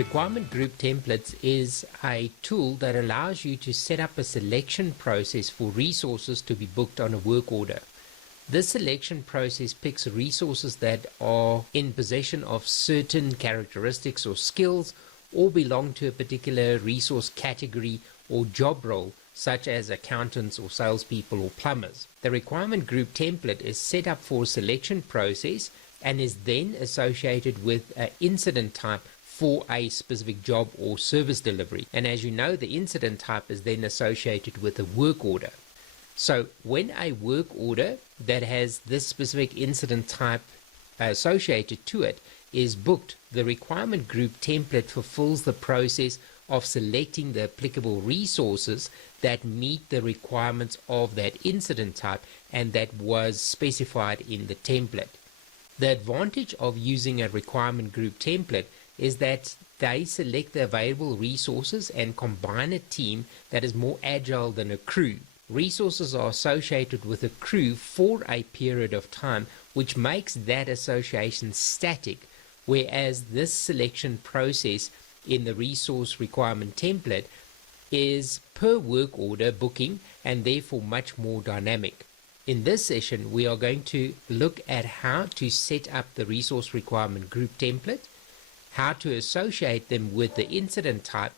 Requirement group templates is a tool that allows you to set up a selection process for resources to be booked on a work order. This selection process picks resources that are in possession of certain characteristics or skills or belong to a particular resource category or job role, such as accountants or salespeople or plumbers. The requirement group template is set up for a selection process and is then associated with an incident type for a specific job or service delivery. And as you know, the incident type is then associated with a work order. So when a work order that has this specific incident type associated to it is booked, the requirement group template fulfills the process of selecting the applicable resources that meet the requirements of that incident type and that was specified in the template. The advantage of using a requirement group template is that they select the available resources and combine a team that is more agile than a crew. Resources are associated with a crew for a period of time, which makes that association static, whereas this selection process in the resource requirement template is per work order booking and therefore much more dynamic. In this session, we are going to look at how to set up the resource requirement group template, how to associate them with the incident type,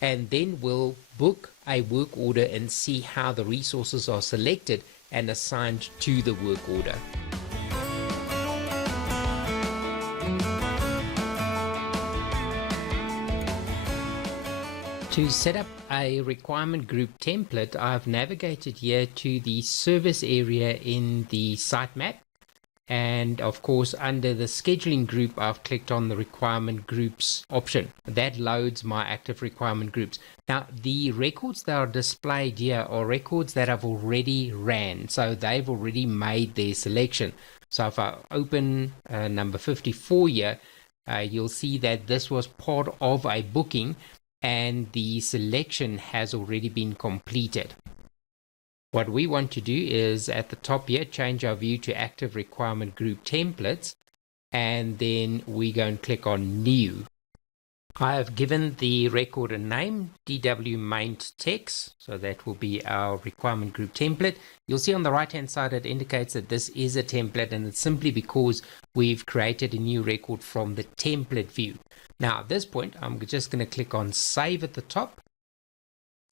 and then we'll book a work order and see how the resources are selected and assigned to the work order. To set up a requirement group template, I've navigated here to the service area in the sitemap. And of course, under the scheduling group, I've clicked on the requirement groups option. That loads my active requirement groups. Now, the records that are displayed here are records that I've already ran. So they've already made their selection. So if I open number 54 here, you'll see that this was part of a booking and the selection has already been completed. What we want to do is at the top here, change our view to active requirement group templates, and then we go and click on new. I have given the record a name, DW maint text, so that will be our requirement group template. You'll see on the right hand side it indicates that this is a template, and it's simply because we've created a new record from the template view. Now at this point, I'm just going to click on save at the top,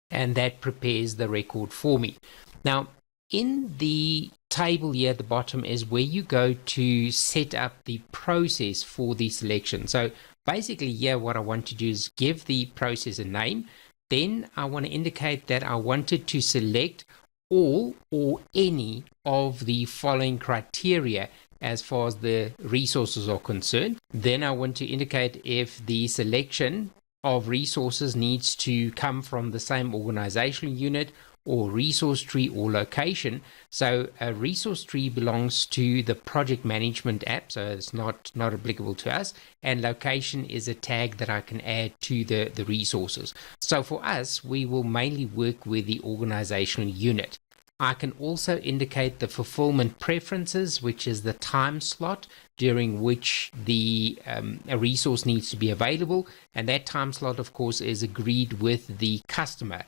and that prepares the record for me. Now, in the table here at the bottom is where you go to set up the process for the selection. So basically here, what I want to do is give the process a name. Then I want to indicate that I wanted to select all or any of the following criteria as far as the resources are concerned. Then I want to indicate if the selection of resources needs to come from the same organizational unit or resource tree or location. So a resource tree belongs to the project management app, so it's not applicable to us, and location is a tag that I can add to the resources. So for us, we will mainly work with the organizational unit. I can also indicate the fulfillment preferences, which is the time slot during which a resource needs to be available, and that time slot of course is agreed with the customer.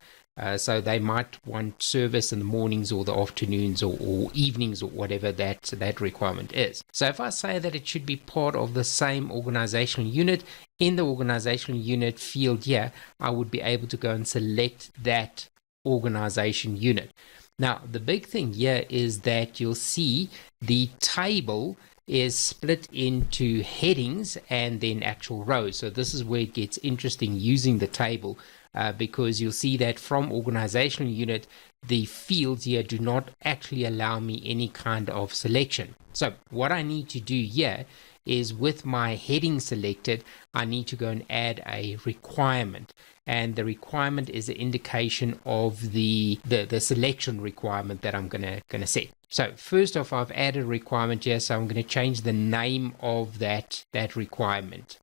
So they might want service in the mornings or the afternoons or evenings or whatever that requirement is. So if I say that it should be part of the same organizational unit, in the organizational unit field here, I would be able to go and select that organization unit. Now, the big thing here is that you'll see the table is split into headings and then actual rows. So this is where it gets interesting using the table. Because you'll see that from organizational unit, the fields here do not actually allow me any kind of selection. So what I need to do here is with my heading selected, I need to go and add a requirement. And the requirement is an indication of the selection requirement that I'm gonna set. So first off, I've added a requirement here, so I'm going to change the name of that requirement.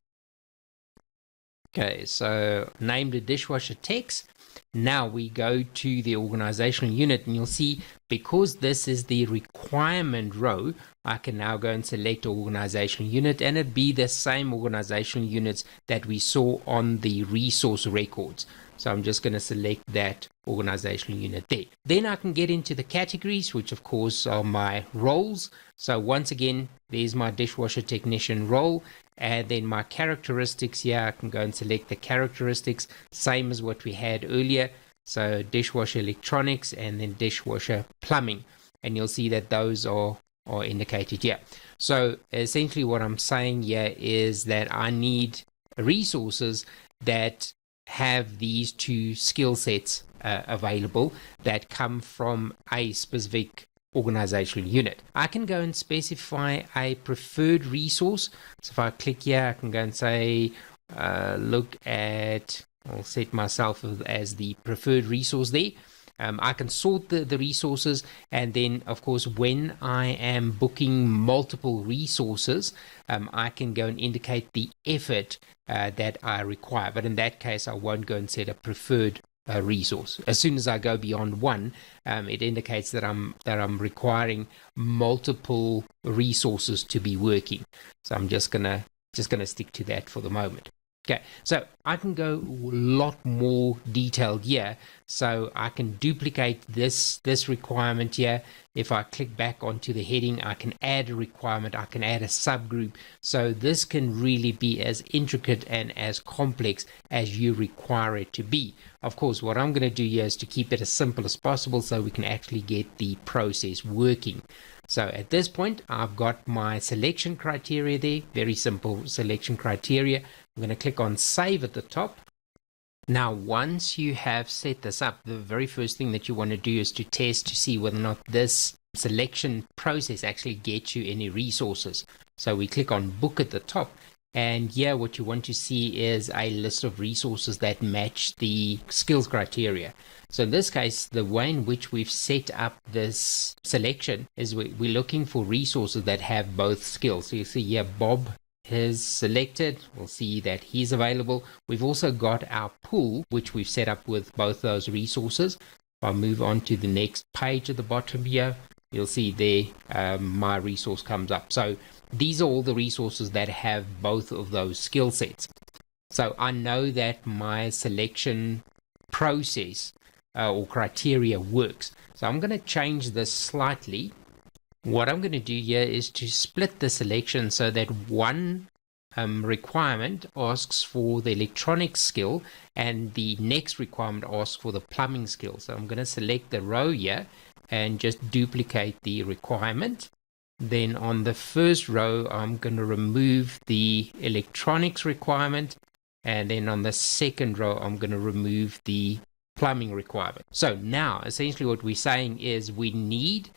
Okay, so name the dishwasher text, Now we go to the organizational unit, and you'll see because this is the requirement row, I can now go and select organizational unit, and it'd be the same organizational units that we saw on the resource records. So I'm just going to select that organizational unit there. Then I can get into the categories, which of course are my roles. So once again, there's my dishwasher technician role. And then my characteristics here, I can go and select the characteristics, same as what we had earlier. So dishwasher electronics and then dishwasher plumbing. And you'll see that those are indicated here. So essentially what I'm saying here is that I need resources that have these two skill sets available that come from a specific organizational unit. I can go and specify a preferred resource. So if I click here, I can go and say, look at, I'll set myself as the preferred resource there. I can sort the resources, and then of course when I am booking multiple resources, I can go and indicate the effort that I require. But in that case, I won't go and set a preferred resource. As soon as I go beyond one, it indicates that I'm requiring multiple resources to be working. So I'm just gonna stick to that for the moment. Okay, so I can go a lot more detailed here. So I can duplicate this requirement here. If I click back onto the heading, I can add a requirement, I can add a subgroup. So this can really be as intricate and as complex as you require it to be. Of course, what I'm going to do here is to keep it as simple as possible so we can actually get the process working. So at this point, I've got my selection criteria there, very simple selection criteria. I'm going to click on save at the top. Now, once you have set this up, the very first thing that you want to do is to test to see whether or not this selection process actually gets you any resources. So we click on book at the top, and here what you want to see is a list of resources that match the skills criteria. So in this case, the way in which we've set up this selection is we're looking for resources that have both skills. So you see here Bob is selected. We'll see that he's available. We've also got our pool, which we've set up with both those resources. If I move on to the next page at the bottom here, you'll see there my resource comes up. So these are all the resources that have both of those skill sets. So I know that my selection process or criteria works. So I'm going to change this slightly. What I'm going to do here is to split the selection so that one requirement asks for the electronics skill and the next requirement asks for the plumbing skill. So I'm going to select the row here and just duplicate the requirement. Then on the first row, I'm going to remove the electronics requirement. And then on the second row, I'm going to remove the plumbing requirement. So now essentially what we're saying is we need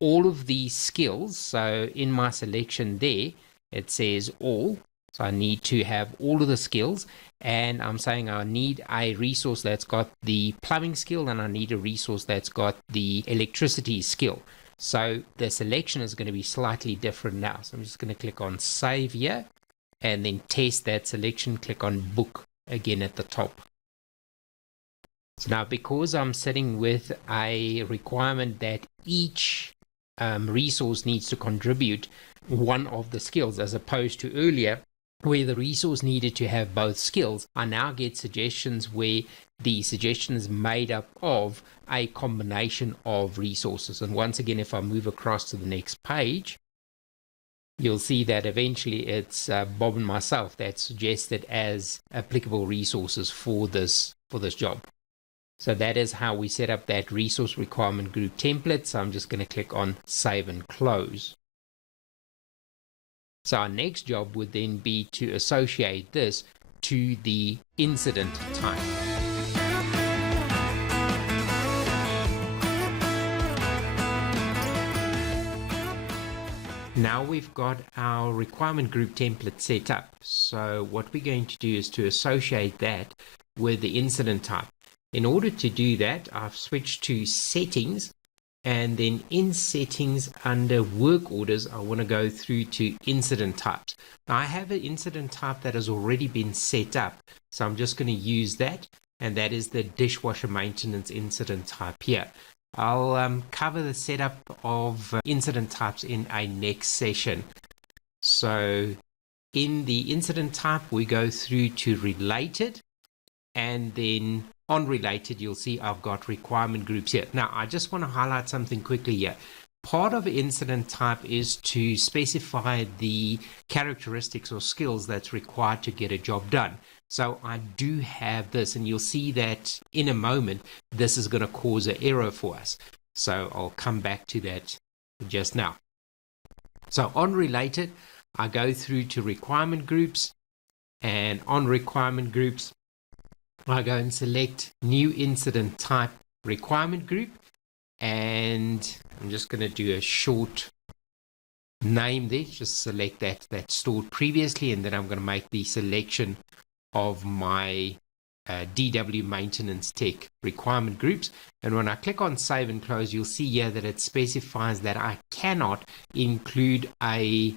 all of these skills. So in my selection there, it says all. So I need to have all of the skills, and I'm saying I need a resource that's got the plumbing skill, and I need a resource that's got the electricity skill. So the selection is going to be slightly different now. So I'm just going to click on save here and then test that selection. Click on book again at the top. So now because I'm sitting with a requirement that each resource needs to contribute one of the skills, as opposed to earlier where the resource needed to have both skills, I now get suggestions where the suggestion is made up of a combination of resources. And once again, if I move across to the next page, you'll see that eventually it's Bob and myself that's suggested as applicable resources for this job. So that is how we set up that resource requirement group template. So I'm just going to click on save and close. So our next job would then be to associate this to the incident type. Now we've got our requirement group template set up. So what we're going to do is to associate that with the incident type. In order to do that, I've switched to settings, and then in settings under work orders, I want to go through to incident types. Now I have an incident type that has already been set up, so I'm just going to use that. and that is the dishwasher maintenance incident type here. I'll cover the setup of incident types in a next session. So in the incident type, we go through to related, and then on related, you'll see I've got requirement groups here. Now, I just want to highlight something quickly here. Part of incident type is to specify the characteristics or skills that's required to get a job done. So I do have this, and you'll see that in a moment, this is going to cause an error for us. So I'll come back to that just now. So on related, I go through to requirement groups, and on requirement groups, I go and select new incident type requirement group, and I'm just going to do a short name there, just select that that's stored previously, and then I'm going to make the selection of my DW maintenance tech requirement groups. And when I click on save and close, you'll see here that it specifies that I cannot include a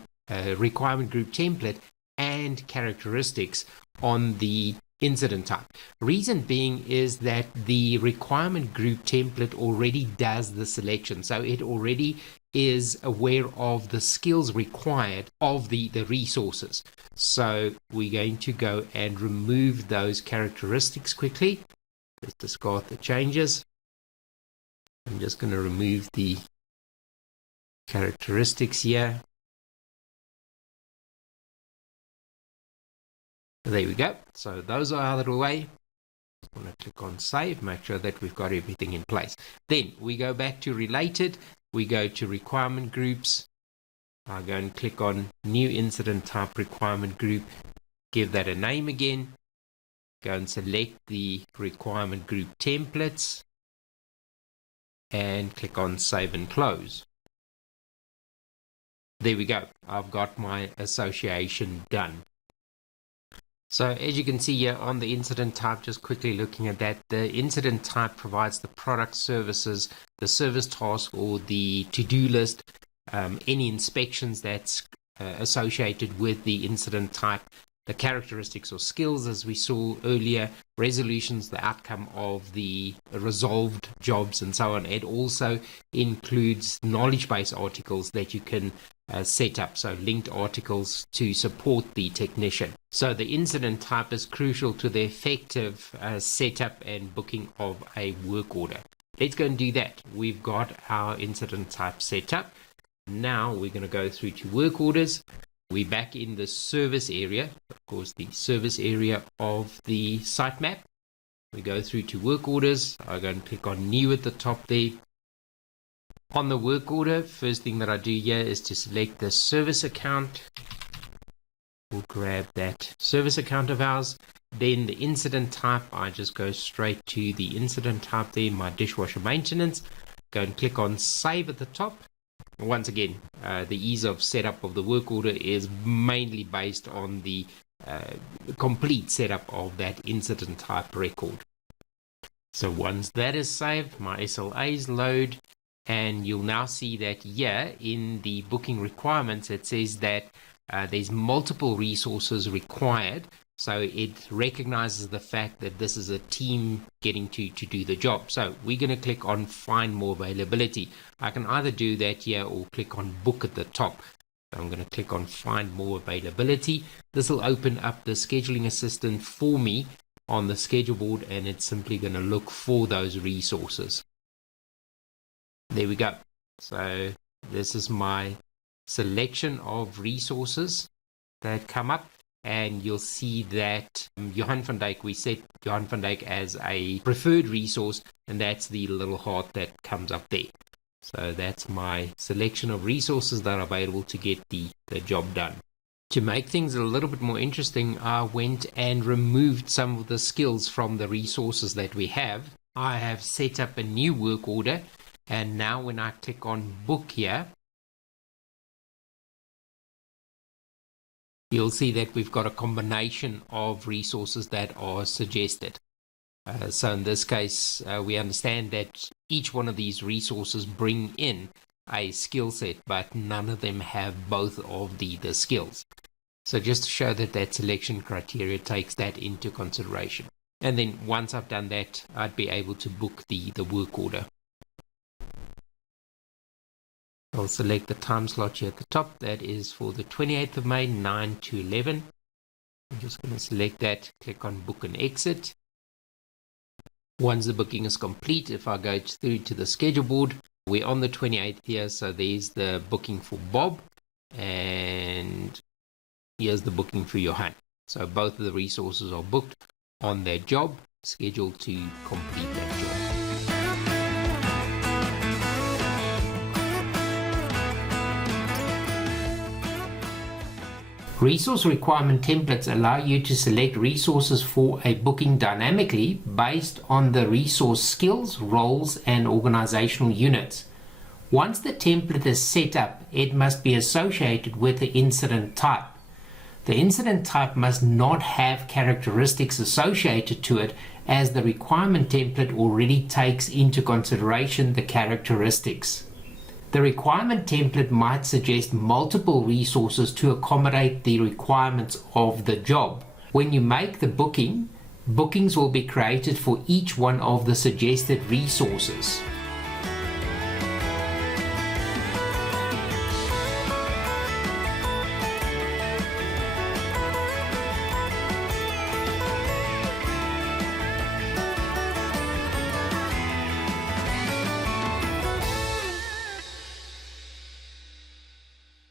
requirement group template and characteristics on the incident type. Reason being is that the requirement group template already does the selection, so it already is aware of the skills required of the resources. So we're going to go and remove those characteristics quickly. Let's discard the changes. I'm just going to remove the characteristics here. There we go. So those are out of the way. I'm going to click on save, make sure that we've got everything in place. Then we go back to related. We go to requirement groups. I go and click on new incident type requirement group. Give that a name again. Go and select the requirement group templates. And click on save and close. There we go. I've got my association done. So as you can see here on the incident type, just quickly looking at that, the incident type provides the product, services, the service task, or the to-do list, any inspections that's associated with the incident type, the characteristics or skills as we saw earlier, resolutions, the outcome of the resolved jobs, and so on. It also includes knowledge base articles that you can set up, so linked articles to support the technician. So the incident type is crucial to the effective setup and booking of a work order. Let's go and do that. We've got our incident type set up. Now we're going to go through to work orders. We're back in the service area, of course, the service area of the sitemap. We go through to work orders. I go and click on new at the top there. On the work order, first thing that I do here is to select the service account. We'll grab that service account of ours. Then the incident type, I just go straight to the incident type there, my dishwasher maintenance. Go and click on save at the top. Once again, the ease of setup of the work order is mainly based on the complete setup of that incident type record. So once that is saved, my SLAs load, and you'll now see that here in the booking requirements, it says that there's multiple resources required. So it recognizes the fact that this is a team getting to do the job. So we're going to click on find more availability. I can either do that here or click on book at the top. So I'm going to click on find more availability. This will open up the scheduling assistant for me on the schedule board, and it's simply going to look for those resources. There we go. So this is my selection of resources that come up, and you'll see that Johan van Dijk, we set Johan van Dijk as a preferred resource, and that's the little heart that comes up there. So that's my selection of resources that are available to get the job done. To make things a little bit more interesting, I went and removed some of the skills from the resources that we have. I have set up a new work order, and now when I click on book here, you'll see that we've got a combination of resources that are suggested. So in this case, we understand that each one of these resources bring in a skill set, but none of them have both of the skills. So just to show that selection criteria takes that into consideration. And then once I've done that, I'd be able to book the work order. I'll select the time slot here at the top. That is for the 28th of May, 9 to 11. I'm just going to select that, click on book and exit. Once the booking is complete, if I go through to the schedule board, we're on the 28th here, so there's the booking for Bob, and here's the booking for Johan. So both of the resources are booked on their job, scheduled to complete that job. Resource requirement templates allow you to select resources for a booking dynamically based on the resource skills, roles, and organizational units. Once the template is set up, it must be associated with the incident type. The incident type must not have characteristics associated to it, as the requirement template already takes into consideration the characteristics. The requirement template might suggest multiple resources to accommodate the requirements of the job. When you make the booking, bookings will be created for each one of the suggested resources.